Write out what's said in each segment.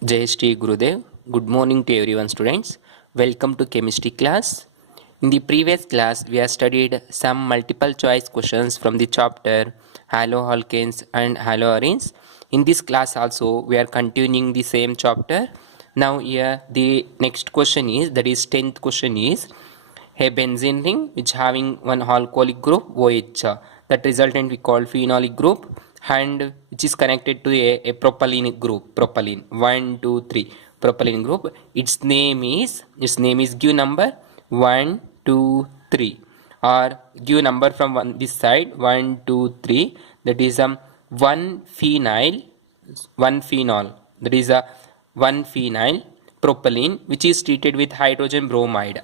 Jai Shri Gurudev. Good morning to everyone, students. Welcome to chemistry class. In the previous class, we have studied some multiple choice questions from the chapter Haloalkanes and Haloarenes. In this class also, we are continuing the same chapter. Now here the next question is, that is 10th question is, a benzene ring which having one alcoholic group OH, that resultant we call phenolic group, and which is connected to a propylene group, propylene 1 2 3 propylene group. Its name is give number 1 2 3, or give number from this side 1 2 3, that is one phenyl, one phenol, that is a one phenyl propylene which is treated with hydrogen bromide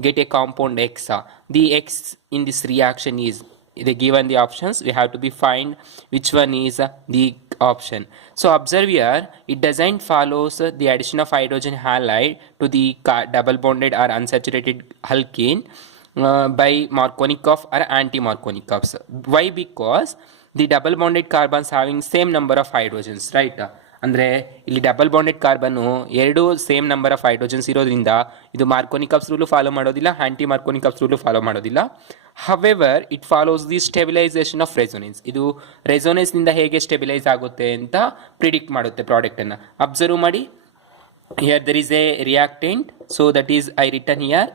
get a compound X. The X in this reaction is, they given the options, we have to be find which one is the option. So observe here, it doesn't follows the addition of hydrogen halide to the double bonded or unsaturated alkene by Markovnikov or anti-Markovnikovs. Why? Because the double bonded carbons having same number of hydrogens, right? ಅಂದರೆ ಇಲ್ಲಿ double bonded carbon ಎರಡು same number of hydrogens ಇರೋದ್ರಿಂದ ಇದು ಮಾರ್ಕೋನಿಕಪ್ಸ್ rule follow ಮಾಡೋದಿಲ್ಲ, aunty ಮಾರ್ಕೋನಿಕಪ್ಸ್ rule follow ಮಾಡೋದಿಲ್ಲ. However it follows the stabilisation of resonance. ಇದು ರೆಸೊನೆನ್ಸ್ನಿಂದ ಹೇಗೆ stabilise ಆಗುತ್ತೆ ಅಂತ ಪ್ರಿಡಿಕ್ಟ್ ಮಾಡುತ್ತೆ ಪ್ರಾಡಕ್ಟನ್ನು. ಅಬ್ಸರ್ವ್ ಮಾಡಿ, here there is a reactant, so that is I return here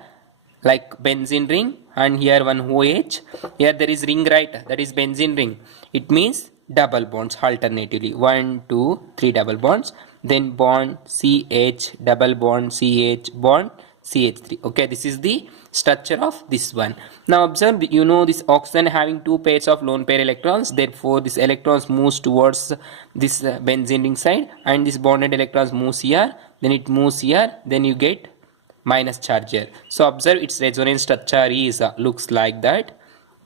like benzene ring, and here one OH. Here there is ring, right? That is benzene ring. It means double bonds alternatively, 1 2 3 double bonds, then bond CH, double bond CH, bond CH3. Okay, this is the structure of this one. Now observe, you know this oxygen having two pairs of lone pair electrons, therefore this electrons moves towards this benzene ring side, and this bonded electrons moves here, then it moves here, then you get minus charge here. So observe its resonance structure is looks like that.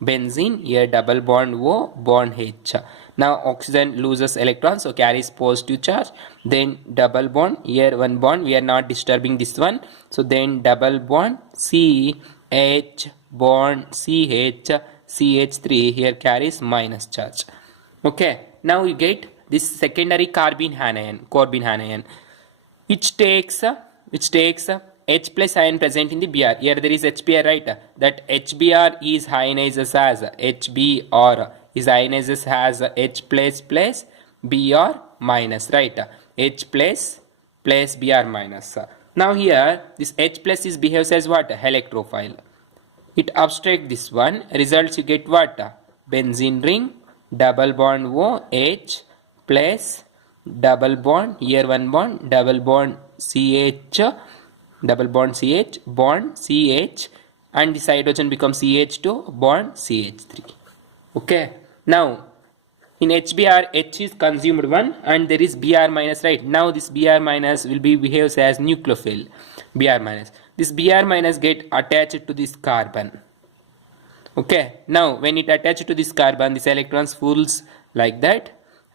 Benzene, here double bond O, bond H. Now oxygen loses electrons, so carries positive charge. Then double bond, here one bond, we are not disturbing this one. So then double bond C H, bond CH, CH3 here carries minus charge. Okay, now you get this secondary carbene anion, which takes H plus ion present in the Br. Here there is HBr, right? That HBr is ionizes as HBr is ionizes as H plus Br minus, right? H plus Br minus. Now here this H plus is behaves as what? Electrophile. It abstract this one, results you get what? Benzene ring, double bond O, H plus double bond, here one bond, double bond CH, double bond CH, bond CH, and this hydrogen becomes CH2, bond CH3. Okay, now in HBr, H is consumed one and there is Br minus, right? Now this Br minus will be behaves as nucleophile. Br minus, this Br minus get attached to this carbon. Okay, now when it attached to this carbon, this electrons pulls like that,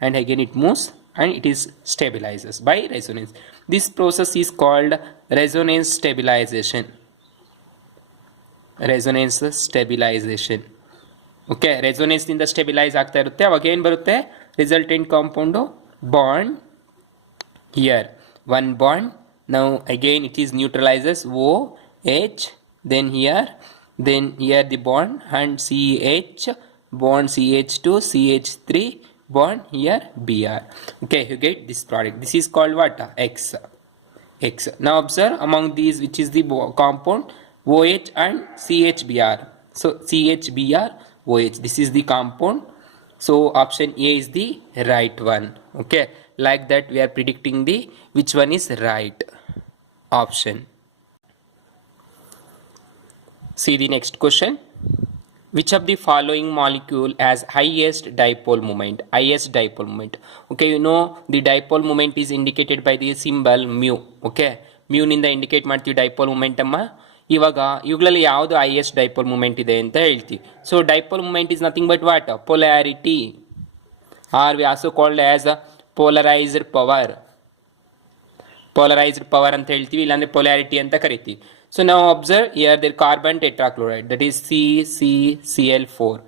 and again it moves and it is stabilizes by resonance. This process is called resonance stabilization. Resonance stabilization. Okay, resonance ಇಂದ stabilise ಆಗ್ತಾ ಇರುತ್ತೆ. ಅವಾಗ ಏನು ಬರುತ್ತೆ? Resultant compound bond, here one bond. Now again it is neutralizes OH, then here the bond and CH, bond CH2, CH3, bond here Br. Okay, you get this product. This is called what? X. Now observe, among these which is the compound? OH and CHBr. So CHBr, OH, this is the compound. So option A is the right one. Okay, like that we are predicting the which one is right option. See the next question. Which of the following molecule has highest dipole moment? Okay, you know the dipole moment is indicated by the symbol mu. Okay, mu ನಿಂದ indicate ಮಾಡ್ತೀವಿ dipole moment ಅಮ್ಮ. ಇವಾಗ ಇವುಗಳಲ್ಲಿ ಯಾವುದು highest dipole moment ಇದೆ ಅಂತ ಹೇಳ್ತೀವಿ. So dipole moment is nothing but what? Polarity, or we also called as polarised power ಅಂತ ಹೇಳ್ತೀವಿ, ಇಲ್ಲಾಂದ್ರೆ ಪೊಲಾರಿಟಿ ಅಂತ ಕರಿತೀವಿ. So now observe here the carbon tetrachloride, that is CCCl4.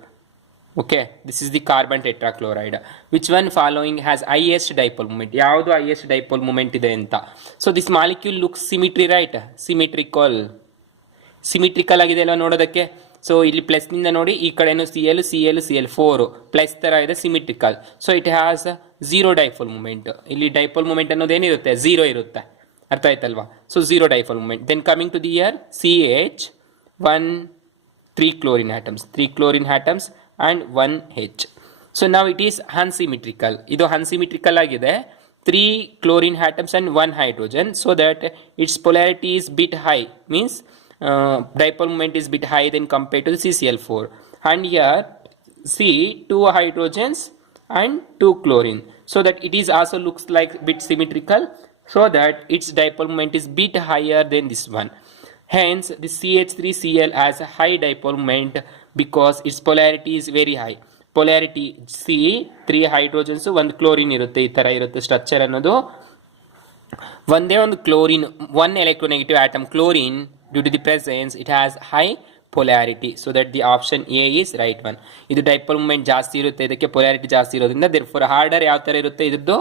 Okay, this is the carbon tetrachloride. Which one following has highest dipole moment? ಯಾವುದು highest dipole moment ಇದೆ ಅಂತ. So this molecule looks symmetry, right? Symmetrical ಆಗಿದೆ ಅಲ್ವಾ ನೋಡೋದಕ್ಕೆ. So ಇಲ್ಲಿ ಪ್ಲಸ್ನಿಂದ ನೋಡಿ ಈ ಕಡೆನೂ ಸಿ ಎಲ್ 4 ಪ್ಲಸ್ ಥರ ಇದೆ, symmetrical. So it has zero dipole moment. ಇಲ್ಲಿ ಡೈಪೋಲ್ ಮೂಮೆಂಟ್ ಅನ್ನೋದೇನಿರುತ್ತೆ, ಝೀರೋ ಇರುತ್ತೆ. ಅರ್ಥ ಆಯ್ತಲ್ವಾ? So zero dipole moment. Then coming to the here CH 1 3 chlorine atoms and 1 H. So now it is unsymmetrical. ಇದು unsymmetrical ಆಗಿದೆ. 3 chlorine atoms and 1 hydrogen, so that its polarity is bit high, means dipole moment is bit high than compared to the CCl4. And here see 2 hydrogens and 2 chlorine, so that it is also looks like bit symmetrical, so that its dipole moment is bit higher than this one. Hence the CH3Cl has a high dipole moment because its polarity is very high. Polarity C 3 hydrogens 1 chlorine ಇರುತ್ತೆ. ಈ ಥರ ಇರುತ್ತೆ structure ಅನ್ನೋದು. ಒಂದೇ ಒಂದು chlorine, 1 electronegative atom chlorine, due to the presence it has high polarity, so that the option A is right one. ಇದು dipole moment ಜಾಸ್ತಿ ಇರುತ್ತೆ, ಇದಕ್ಕೆ ಪೊಲಾರಿಟಿ ಜಾಸ್ತಿ ಇರೋದ್ರಿಂದ therefore ಹಾರ್ಡರ್ ಯಾವ ಥರ ಇರುತ್ತೆ ಇದ್ರದ್ದು,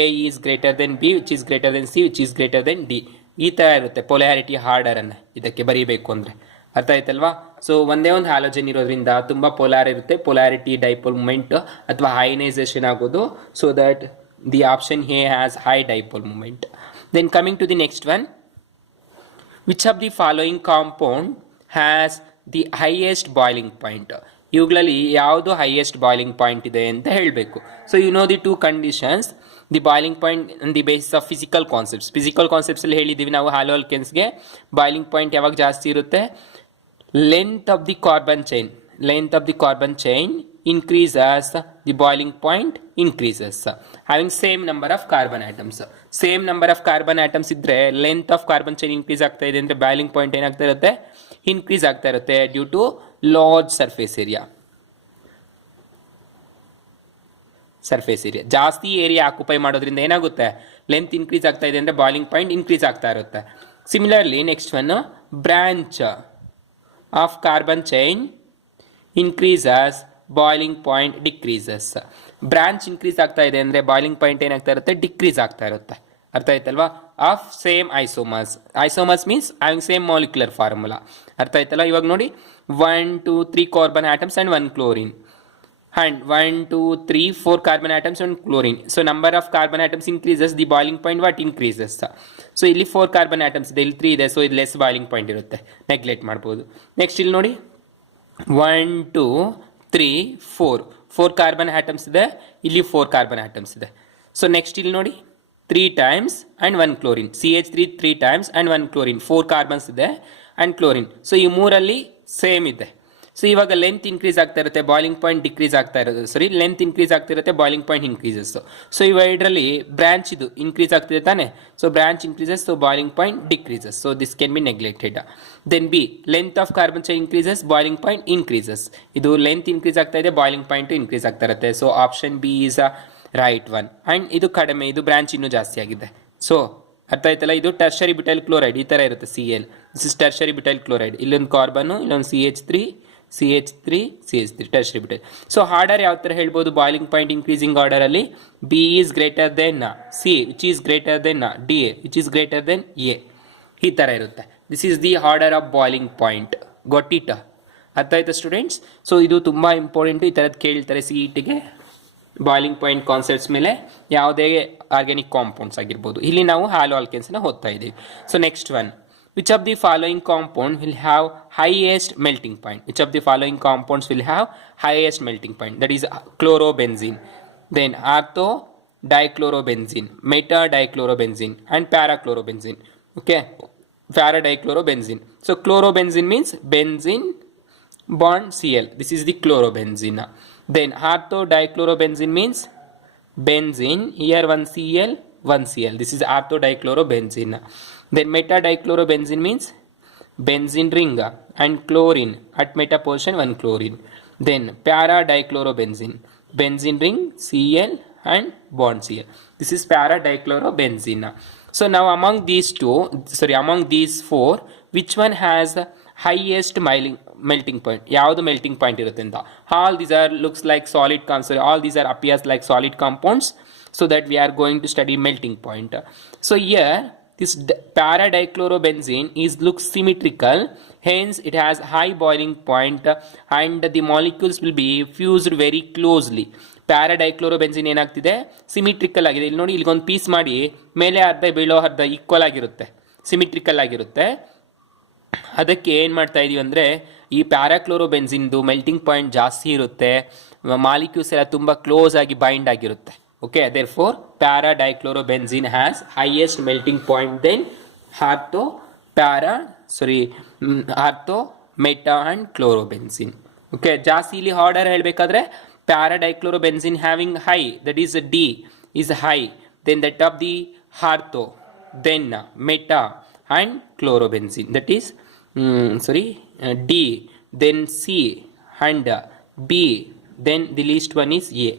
A is greater than B, which is greater than C, which is greater than D. ಈ ಥರ ಇರುತ್ತೆ ಪೊಲಾರಿಟಿ ಹಾರ್ಡರ್ ಅನ್ನು ಇದಕ್ಕೆ ಬರೀಬೇಕು ಅಂದರೆ. ಅರ್ಥ ಆಯ್ತಲ್ವಾ? ಸೊ ಒಂದೇ ಒಂದು ಹ್ಯಾಲೋಜನ್ ಇರೋದ್ರಿಂದ ತುಂಬ ಪೊಲಾರ್ ಇರುತ್ತೆ. ಪೊಲಾರಿಟಿ ಡೈಪೋಲ್ ಮೂಮೆಂಟ್ ಅಥವಾ ಅಯನೈಸೇಷನ್ ಆಗೋದು, so that the option A has high dipole moment. Then coming to the next one, which of the following compound has the highest boiling point? ಇವುಗಳಲ್ಲಿ ಯಾವುದು highest boiling point ಇದೆ ಅಂತ ಹೇಳಬೇಕು. So you know the two conditions. The boiling point on the basis of physical ಕಾನ್ಸೆಪ್ಟ್ಸಲ್ಲಿ ಹೇಳಿದ್ದೀವಿ ನಾವು. Hello ಆಲ್ಕೆನ್ಸ್ಗೆ boiling point ಯಾವಾಗ ಜಾಸ್ತಿ ಇರುತ್ತೆ? Length of the carbon chain increases, the boiling point increases. Having same number of carbon atoms ಇದ್ರೆ length of carbon chain increase ಆಗ್ತಾ ಇದೆ ಅಂದರೆ ಬಾಯ್ಲಿಂಗ್ ಪಾಯಿಂಟ್ ಏನಾಗ್ತಾ ಇರುತ್ತೆ? ಇನ್ಕ್ರೀಸ್ ಆಗ್ತಾ ಇರುತ್ತೆ, due to large surface area. ಜಾಸ್ತಿ ಏರಿಯಾ ಆಕ್ಯುಪೈ ಮಾಡೋದ್ರಿಂದ ಏನಾಗುತ್ತೆ? ಲೆಂತ್ ಇನ್ಕ್ರೀಸ್ ಆಗ್ತಾ ಇದೆ ಅಂದರೆ ಬಾಯ್ಲಿಂಗ್ ಪಾಯಿಂಟ್ ಇನ್ಕ್ರೀಸ್ ಆಗ್ತಾ ಇರುತ್ತೆ. Similarly next one, branch of carbon chain increases, boiling point decreases. Branch increase ಆಗ್ತಾ ಇದೆ ಅಂದರೆ ಬಾಯ್ಲಿಂಗ್ ಪಾಯಿಂಟ್ ಏನಾಗ್ತಾ ಇರುತ್ತೆ? ಡಿಕ್ರೀಸ್ ಆಗ್ತಾ ಇರುತ್ತೆ. ಅರ್ಥ ಆಯ್ತಲ್ವಾ? Of same isomers means having same molecular formula. ಅರ್ಥ ಆಯ್ತಲ್ಲ? ಇವಾಗ ನೋಡಿ 1 2 3 carbon atoms and 1 chlorine, and 1 2 3 4 carbon atoms and chlorine. So number of carbon atoms increases, the boiling point what increases. So ಇಲ್ಲಿ 4 carbon atoms ಇದೆ, ಇಲ್ಲಿ 3 ಇದೆ, so ಇದು less boiling point ಇರುತ್ತೆ, ನೆಗ್ಲೆಕ್ಟ್ ಮಾಡ್ಬೋದು. ನೆಕ್ಸ್ಟ್ ಇಲ್ಲಿ ನೋಡಿ 1 2 3 4 ಕಾರ್ಬನ್ ಆಟಮ್ಸ್ ಇದೆ, ಇಲ್ಲಿ 4 ಕಾರ್ಬನ್ ಆಟಮ್ಸ್ ಇದೆ. ಸೊ ನೆಕ್ಸ್ಟ್ ಇಲ್ಲಿ ನೋಡಿ 3 times and 1 chlorine, CH3 3 times and 1 chlorine, 4 carbons ಇದೆ and chlorine. ಸೊ ಈ ಮೂರಲ್ಲಿ ಸೇಮ್ ಇದೆ. ಸೊ ಇವಾಗ ಲೆಂತ್ ಇನ್ಕ್ರೀಸ್ ಆಗ್ತಾ ಇರುತ್ತೆ, ಬಾಯ್ಲಿಂಗ್ ಪಾಯಿಂಟ್ ಡಿಕ್ರೀಸ್ ಆಗ್ತಾ ಇರೋದು. ಸರಿ, ಲೆಂತ್ ಇನ್ಕ್ರೀಸ್ ಆಗ್ತಿರುತ್ತೆ, ಬಾಯ್ಲಿಂಗ್ ಪಾಯಿಂಟ್ ಇನ್ಕ್ರೀಸಸ್. ಸೊ ಇವ ಇದರಲ್ಲಿ ಬ್ರಾಂಚ್ ಇದು ಇನ್ಕ್ರೀಸ್ ಆಗ್ತಿದೆ ತಾನೆ, ಸೊ branch increases, so boiling point decreases. So this can be neglected. Then B, length of carbon chain increases, boiling point increases. ಇದು ಲೆಂತ್ ಇನ್ಕ್ರೀಸ್ ಆಗ್ತಾ ಇದೆ, ಬಾಯ್ಲಿಂಗ್ ಪಾಯಿಂಟ್ ಇನ್ಕ್ರೀಸ್ ಆಗ್ತಾ ಇರುತ್ತೆ. So option B is a right one. And ಇದು ಕಡಿಮೆ, ಇದು branch ಇನ್ನೂ ಜಾಸ್ತಿ ಆಗಿದೆ. ಸೊ ಅರ್ಥ ಆಯ್ತಲ್ಲ? ಇದು ಟರ್ಷರಿ ಬ್ಯುಟೈಲ್ ಕ್ಲೋರೈಡ್ ಈ ಥರ ಇರುತ್ತೆ, CL. This is tertiary butyl chloride. ಇಲ್ಲೊಂದು ಕಾರ್ಬನ್ನು, ಇಲ್ಲೊಂದು CH3 tertiary butyl. So order ಯಾವ ಥರ ಹೇಳ್ಬೋದು? ಬಾಯ್ಲಿಂಗ್ ಪಾಯಿಂಟ್ ಇನ್ಕ್ರೀಸಿಂಗ್ ಆರ್ಡರ್ ಅಲ್ಲಿ B is greater than C, which is greater than DA, which is greater than A, ಈ ಥರ ಇರುತ್ತೆ. This is the order of boiling point. Got it? ಅರ್ಥ ಆಯ್ತಾ students? So ಇದು ತುಂಬ ಇಂಪಾರ್ಟೆಂಟು. ಈ ಥರದ್ದು ಕೇಳ್ತಾರೆ CETಗೆ ಬಾಯ್ಲಿಂಗ್ ಪಾಯಿಂಟ್ ಕಾನ್ಸೆಪ್ಟ್ಸ್ ಮೇಲೆ, ಯಾವುದೇ ಆರ್ಗ್ಯಾನಿಕ್ ಕಾಂಪೌಂಡ್ಸ್ ಆಗಿರ್ಬೋದು. ಇಲ್ಲಿ ನಾವು ಹ್ಯಾಲೋ ಆಲ್ಕೆನ್ಸ್ನ ಓದ್ತಾ ಇದ್ದೀವಿ. So next one, which of the following compound will have highest melting point? Which of the following compounds will have highest melting point? That is chlorobenzene, then ortho dichlorobenzene, meta dichlorobenzene, and parachlorobenzene. Okay, para dichlorobenzene. So chlorobenzene means benzene bond Cl. This is the chlorobenzene. Then ortho dichlorobenzene means benzene, here one Cl, one Cl. This is ortho dichlorobenzene. Then meta dichlorobenzene means benzene ring and chlorine at meta position 1 chlorine. Then para dichlorobenzene, benzene ring Cl and bond Cl. This is para dichlorobenzene. So now among these four, which one has highest melting point, ಯಾವುದು melting point ಇರುತ್ತೆ ಅಂತ. All these are looks like solid all these are appears like solid compounds, so that we are going to study melting point. So here this para-dichlorobenzene is looks symmetrical, hence it has high boiling point and the molecules will be fused very closely. ಪ್ಯಾರಾಡೈಕ್ಲೋರೋಬೆನ್ಸಿನ್ ಏನಾಗ್ತಿದೆ, symmetrical ಆಗಿದೆ. ಇಲ್ಲಿ ನೋಡಿ, ಇಲ್ಲಿಗೊಂದು piece ಮಾಡಿ ಮೇಲೆ ಅರ್ಧ ಬೀಳೋ ಅರ್ಧ equal ಆಗಿರುತ್ತೆ, ಸಿಮಿಟ್ರಿಕಲ್ ಆಗಿರುತ್ತೆ. ಅದಕ್ಕೆ ಏನು ಮಾಡ್ತಾ ಇದೀವಿ ಅಂದರೆ, ಈ ಪ್ಯಾರಾಕ್ಲೋರೋಬೆನ್ಸಿನ್ದು ಮೆಲ್ಟಿಂಗ್ ಪಾಯಿಂಟ್ ಜಾಸ್ತಿ ಇರುತ್ತೆ, ಮಾಲಿಕ್ಯೂಲ್ಸ್ ಎಲ್ಲ ತುಂಬ ಕ್ಲೋಸ್ ಆಗಿ ಬೈಂಡ್ ಆಗಿರುತ್ತೆ. Okay, therefore para-dichlorobenzene has highest melting point than ortho, meta and chlorobenzene. Okay, ಜಾಸ್ತಿ ಇಲ್ಲಿ ಆರ್ಡರ್ ಹೇಳಬೇಕಾದ್ರೆ para-dichlorobenzene having high, that is D is high, then that of the ortho, then meta and chlorobenzene, that is D, then C and B, then the least one is A.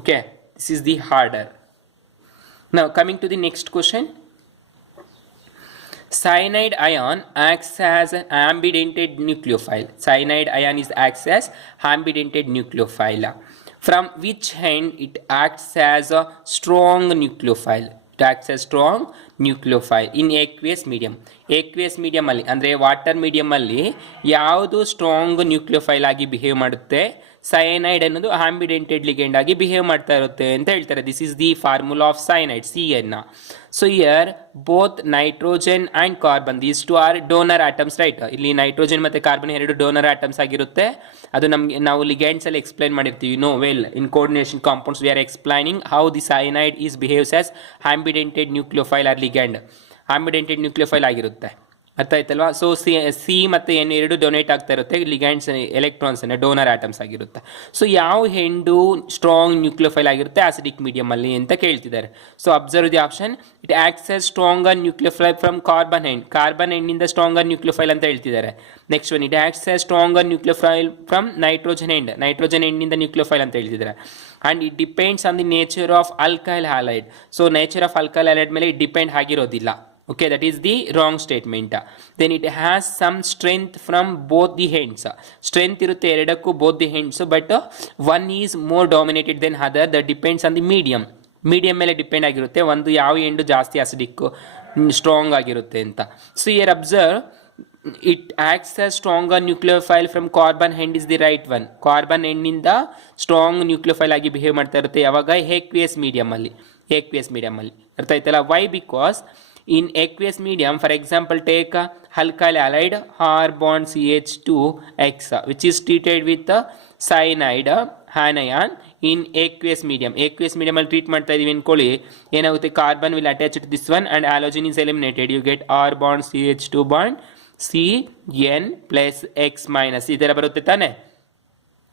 Okay, this is the order. Now coming to the next question. Cyanide ion acts as an ambidentate nucleophile. Cyanide ion acts as ambidentate nucleophile. From which end it acts as a strong nucleophile? It acts as strong nucleophile in aqueous medium. Aqueous medium ಅಲ್ಲಿ ಅಂದರೆ water medium ಅಲ್ಲಿ ಯಾವುದು strong nucleophile ಆಗಿ behave ಮಾಡುತ್ತೆ, cyanide ಅನ್ನೋದು ಆಂಬಿಡೆಂಟೆಡ್ ಲಿಗೆಂಡ್ ಆಗಿ behave ಮಾಡ್ತಾ ಇರುತ್ತೆ ಅಂತ ಹೇಳ್ತಾರೆ. This is the formula of cyanide, CN. So here both nitrogen and carbon, these two are donor atoms, right. ಇಲ್ಲಿ ನೈಟ್ರೋಜನ್ ಮತ್ತು ಕಾರ್ಬನ್ ಎರಡು ಡೋನರ್ ಆಟಮ್ಸ್ ಆಗಿರುತ್ತೆ. ಅದು ನಮಗೆ ನಾವು ಲಿಗೆಂಡ್ಸ್ ಅಲ್ಲಿ ಎಕ್ಸ್ಪ್ಲೈನ್ ಮಾಡಿರ್ತೀವಿ. No well in coordination compounds we are explaining how the cyanide is behaves as ambidentate nucleophile or ligand. Ambidentate nucleophile ಆಗಿರುತ್ತೆ, ಅರ್ಥ ಆಯ್ತಲ್ವಾ. ಸೊ ಸಿ ಮತ್ತು ಎನ್ ಎರಡು ಡೊನೇಟ್ ಆಗ್ತಾ ಇರುತ್ತೆ, ಲಿಗ್ಯಾಂಡ್ಸ್ ಎಲೆಕ್ಟ್ರಾನ್ಸ್ ಡೋನರ್ ಆಟಮ್ಸ್ ಆಗಿರುತ್ತೆ. ಸೊ ಯಾವ ಹೆಂಡು ಸ್ಟ್ರಾಂಗ್ ನ್ಯೂಕ್ಲಿಯೋಫೈಲ್ ಆಗಿರುತ್ತೆ ಆಸಿಡಿಕ್ ಮೀಡಿಯಮ್ ಅಲ್ಲಿ ಅಂತ ಕೇಳ್ತಿದ್ದಾರೆ. So observe the option. It acts as stronger nucleophile from carbon end, carbon ಎಂಡಿಂದ ಸ್ಟ್ರಾಂಗರ್ ನ್ಯೂಕ್ಲಿಯೋಫೈಲ್ ಅಂತ ಹೇಳ್ತಿದ್ದಾರೆ. Next one, it acts as stronger nucleophile from nitrogen end, nitrogen ಎಂಡಿಂದ nucleophile ಅಂತ ಹೇಳ್ತಿದ್ದಾರೆ. And it depends on the nature of alkyl halide. So nature of alkyl halide ಮೇಲೆ it depend ಆಗಿರೋದಿಲ್ಲ. Okay, that is the wrong statement. Then it has some strength from both the ends. Strength irutte eradakku both the ends, but one is more dominated than other. That depends on the medium. Medium ಮೇಲೆ depend ಆಗಿರುತ್ತೆ, ಒಂದು ಯಾವ end ಜಾಸ್ತಿ acidic strong ಆಗಿರುತ್ತೆ ಅಂತ. So here observe, it acts as stronger nucleophile from carbon end is the right one. Carbon ಎಂಡಿಂದ strong nucleophile ಆಗಿ behave ಮಾಡ್ತಾ ಇರುತ್ತೆ ಯಾವಾಗ, aqueous medium ಅಲ್ಲಿ. aqueous medium ಅಲ್ಲಿ ಅರ್ಥ ಆಯ್ತಲ್ಲ. Why? Because in aqueous medium, for example, take alkyl halide R bond CH2X, which is treated with cyanide anion in aqueous medium. Aqueous medium ಅಲ್ಲಿ treat ಮಾಡ್ತಾ ಇದೀವಿ ಅನ್ಕೊಳ್ಳಿ, ಏನಾಗುತ್ತೆ, carbon will attach to this one and halogen is eliminated. You get R bond CH2 bond CN plus X minus, ಈ ತರ ಬರುತ್ತೆ ತಾನೆ.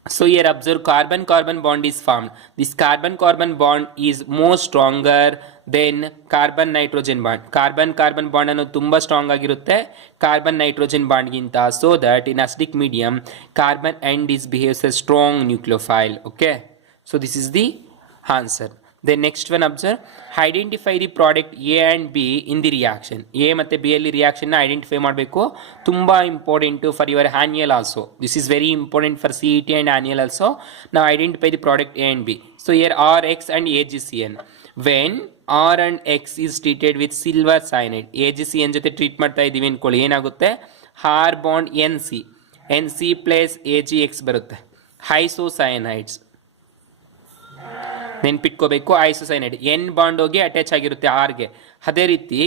So here observe, carbon-carbon bond is formed. This carbon-carbon bond is more stronger than carbon-nitrogen bond. Carbon-carbon bond ಅನ್ನೋದು ತುಂಬ strong ಆಗಿರುತ್ತೆ carbon nitrogen ಬಾಂಡ್ಗಿಂತ. So that in acidic medium carbon end is behaves as strong nucleophile. Okay, so this is the answer. Then next one, observe, identify the product A and B in the reaction. A ಮತ್ತು B ಅಲ್ಲಿ ರಿಯಾಕ್ಷನ್ನ identify ಮಾಡಬೇಕು, ತುಂಬ important for your annual also. This is very important for CET and annual also. Now identify the product A and B. So here RX and AgCN. When R and X is treated with silver cyanide, AgCN ಜೊತೆ treat ಮಾಡ್ತಾ ಇದ್ದೀವಿ ಅನ್ಕೊಳ್ಳಿ, ಏನಾಗುತ್ತೆ, R bond NC plus AgX ಬರುತ್ತೆ, isocyanides. ನೆನ್ಪಿಟ್ಕೋಬೇಕು, isocyanide N bond ಹೋಗಿ attach ಆಗಿರುತ್ತೆ ಆರ್ಗೆ. ಅದೇ ರೀತಿ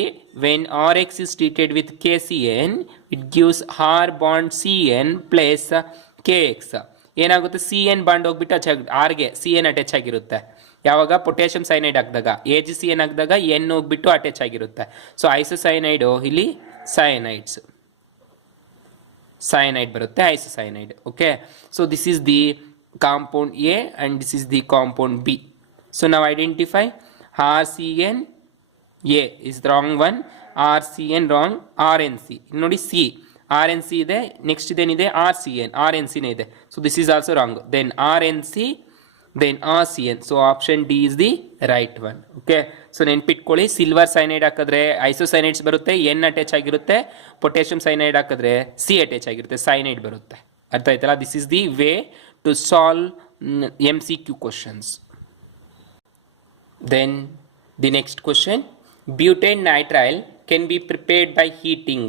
when R X is treated with KCN, it gives R bond CN plus KX. ಏನಾಗುತ್ತೆ, CN ಬಾಂಡ್ ಹೋಗ್ಬಿಟ್ಟು ಅಟ್ಯಾಚ್ ಆಗುತ್ತೆ ಆರ್ಗೆ, CN ಅಟ್ಯಾಚ್ ಆಗಿರುತ್ತೆ. ಯಾವಾಗ ಪೊಟ್ಯಾಷಿಯಂ ಸೈನೈಡ್ ಹಾಕಿದಾಗ, AgCN ಹಾಕಿದಾಗ ಎನ್ ಹೋಗ್ಬಿಟ್ಟು ಅಟ್ಯಾಚ್ ಆಗಿರುತ್ತೆ. ಸೊ ಐಸೋಸೈನೈಡು ಇಲ್ಲಿ ಸೈನೈಡ್ ಬರುತ್ತೆ, isocyanide. Okay, so this is the compound A and this is the compound B. So now identify RCN. A is the wrong one, RCN wrong, RNC ನೋಡಿ C RNC ಇದೆ, next ಇದೇನಿದೆ RNC ನೇ ಇದೆ. So this is also wrong. Then RNC, then RCN. So option D is the right one. Okay, so ನೆನ್ಪಿಟ್ಕೊಳ್ಳಿ, silver cyanide ಹಾಕಿದ್ರೆ isocyanides ಬರುತ್ತೆ, N attach ಆಗಿರುತ್ತೆ. Potassium cyanide ಹಾಕಿದ್ರೆ C ಅಟ್ಯಾಚ್ ಆಗಿರುತ್ತೆ, ಸೈನೈಡ್ ಬರುತ್ತೆ. ಅರ್ಥ ಆಯ್ತಲ್ಲ. This is the way to solve MCQ questions. Then the next question, butane nitrile can be prepared by heating.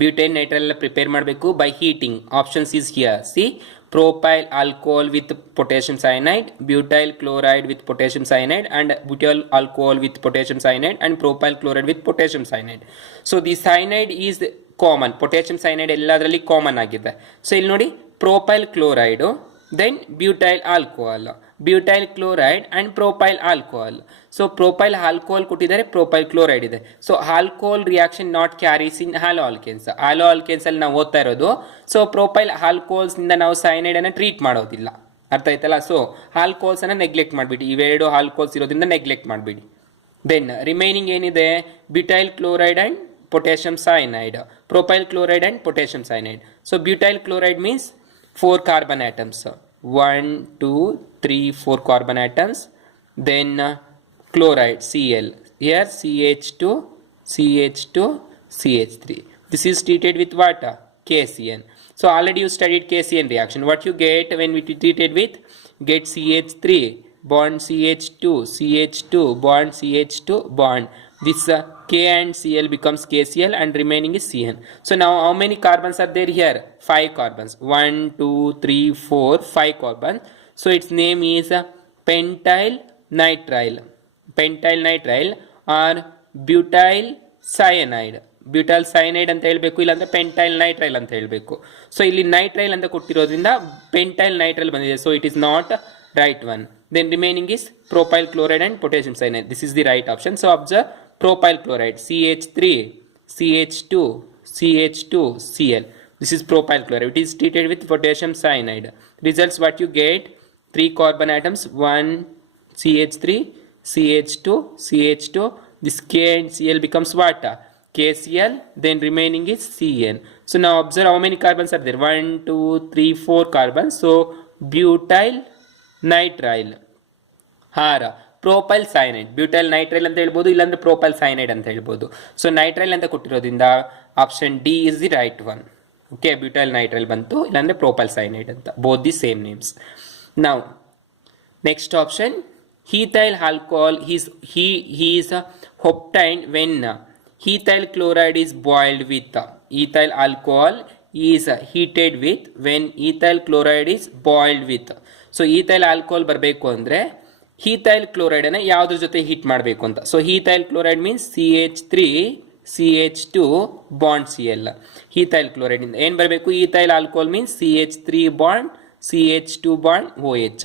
Butane nitrile prepare ಮಾಡಬೇಕು by heating. Options is here. See, propyl alcohol with potassium cyanide, butyl chloride with potassium cyanide, and butyl alcohol with potassium cyanide, and propyl chloride with potassium cyanide. So the cyanide is common. Potassium cyanide ಎಲ್ಲದರಲ್ಲಿ common ಆಗಿದೆ. So ಇಲ್ಲಿ ನೋಡಿ, propyl chloride, then butyl alcohol, butyl chloride and propyl alcohol. So propyl alcohol ಕೊಟ್ಟಿದ್ದಾರೆ, propyl chloride ಇದೆ. So alcohol reaction not carries in halo alkanes. halo alkanes ಅಲ್ಲಿ ನಾವು ಓದ್ತಾ ಇರೋದು. ಸೊ propyl alcohols ನಿಂದ ನಾವು cyanide ಅನ್ನು ಟ್ರೀಟ್ ಮಾಡೋದಿಲ್ಲ. ಅರ್ಥ ಆಯ್ತಲ್ಲ. ಸೊ ಆಲ್ಕೋಹಾಲ್ಸ್ ಅನ್ನು ನೆಗ್ಲೆಕ್ಟ್ ಮಾಡಿಬಿಡಿ, ಇವೆರಡು ಆಲ್ಕೋಹಾಲ್ಸ್ ಇರೋದ್ರಿಂದ ನೆಗ್ಲೆಕ್ಟ್ ಮಾಡಿಬಿಡಿ. ದೆನ್ ರಿಮೈನಿಂಗ್ ಏನಿದೆ, butyl chloride and potassium cyanide, propyl chloride and potassium cyanide. So butyl chloride means 4 carbon atoms, 1 2 3 4 carbon atoms. Then chloride, Cl, here CH2 CH2 CH3. This is treated with what? KCN. So already you studied KCN reaction. What you get when we treated with, get CH3 bond CH2 CH2 bond CH2 bond. This K and Cl becomes KCl and remaining is Cn. So now how many carbons are there here? 5 carbons. 1 2 3 4 5 carbons. So its name is pentyl nitrile. Pentyl nitrile or butyl cyanide. Butyl cyanide ಅಂತ ಹೇಳಬೇಕು, ಇಲ್ಲಾಂದ್ರೆ ಪೆಂಟೈಲ್ ನೈಟ್ರೈಲ್ ಅಂತ ಹೇಳಬೇಕು. So ಇಲ್ಲಿ ನೈಟ್ರೈಲ್ ಅಂತ ಕೊಟ್ಟಿರೋದ್ರಿಂದ pentyl nitrile ಬಂದಿದೆ. So it is not right one. Then remaining is propyl chloride and potassium cyanide. This is the right option. So observe propyl chloride, CH3 CH2 CH2 Cl. This is propyl chloride. It is treated with potassium cyanide. Results what you get, 3 carbon atoms, 1 CH3 CH2 CH2. This K and Cl becomes what? KCl. Then remaining is Cn. So now observe how many carbons are there, 1 2 3 4 carbons. So butyl nitrile ಹಾರ ಪ್ರೋಪೈಲ್ cyanide. Butyl ನೈಟ್ರೈಲ್ ಅಂತ ಹೇಳ್ಬೋದು, ಇಲ್ಲಾಂದ್ರೆ propyl cyanide ಅಂತ ಹೇಳ್ಬೋದು. So nitrile ಅಂತ ಕೊಟ್ಟಿರೋದ್ರಿಂದ option D is the right one. Okay, butyl nitrile ಬಂತು, ಇಲ್ಲಾಂದ್ರೆ ಪ್ರೋಪೈಲ್ ಸೈನೈಡ್ ಅಂತ, ಬೋತ್ ದಿ ಸೇಮ್ ನೇಮ್ಸ್. ನಾವು next option, ethyl alcohol is obtained when ethyl chloride is boiled with. Ethyl alcohol is heated with when ethyl chloride is boiled with. So ethyl alcohol ಬರಬೇಕು ಅಂದರೆ ethyl chloride ಅನ್ನು ಯಾವುದ್ರ ಜೊತೆ heat ಮಾಡಬೇಕು ಅಂತ. So ethyl chloride means CH3 CH2 bond Cl. ethyl chloride ಇಂದ ಏನು ಬರಬೇಕು, ethyl alcohol means CH3 bond CH2 bond OH.